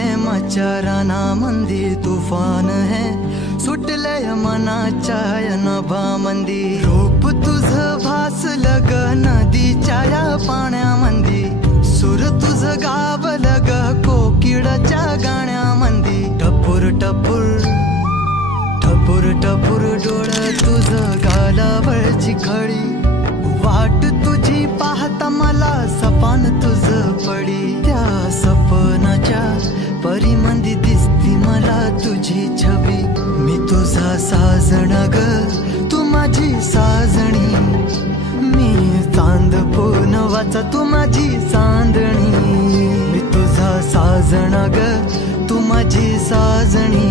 प्रेमाच्या रानामंदी तुफान है सुटलय मनाच्या नभामंदी रूप तुझं भासलं ग नदीच्या या पाण्यामंदी सुर तुझं गावलं ग कोकिळाच्या गाण्यामंदी टपूर टपूर टपूर टपूर डोळं तुझं गालावरची खळी वाट तुझी पाहता मला सपान तुझं पडी त्या सपनाच्या परीमंदी दिसती मला तुझी छबी मी तुझा साजण ग तू माझी साजणी मी चांद पूनवाचा तू माझी चांदणी मी तुझा साजण ग तू माझी साजणी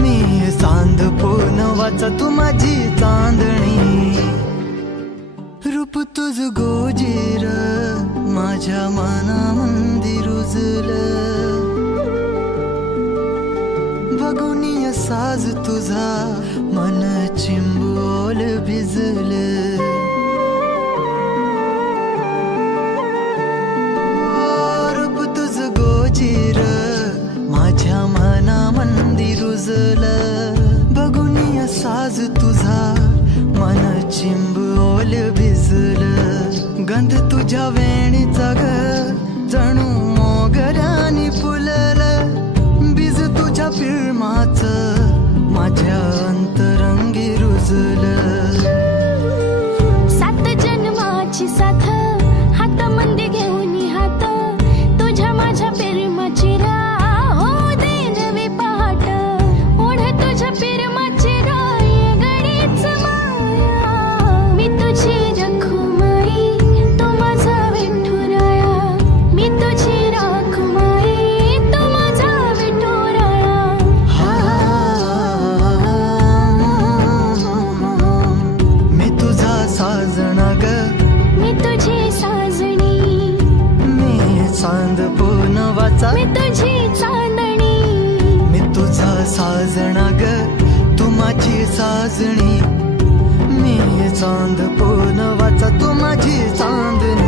मी चांद पूनवाचा तू माझी चांदणी रूप तुझ गोजीर माझ्या मनामंदी रुजलं बघुनिय साज तुझा मन चिंबोल भिजलं रूप तुझ गोजीर माझ्या मनामंदी रुजलं बघुनिय साज तुझा मन चिंबोल भिजलं गंध तुझ्या वेणीचा ग जणू मोगऱ्यानी फुललं बीज तुझ्या प्रेमाचं माझ्या अंतरंगी रुजलं सात जन्माची साथ हातामध्ये घेऊन हात तुझ्या माझ्या प्रेमाची राह हो दे नवी पहाट ओढ तुझ्या प्रेमाची राह ये गडीच माया मी तुझी रखुमाई तू माझा विठुराया मी तुझी रखुमाई तू माझा विठुराया मी तुझा साजना ग मी तुझी साजणी मी चांद पूनवाचा मी तुझी चांदणी मी तुझा साजना ग तू माझी साजणी मी चांद पूनवाचा तू माझी चांदणी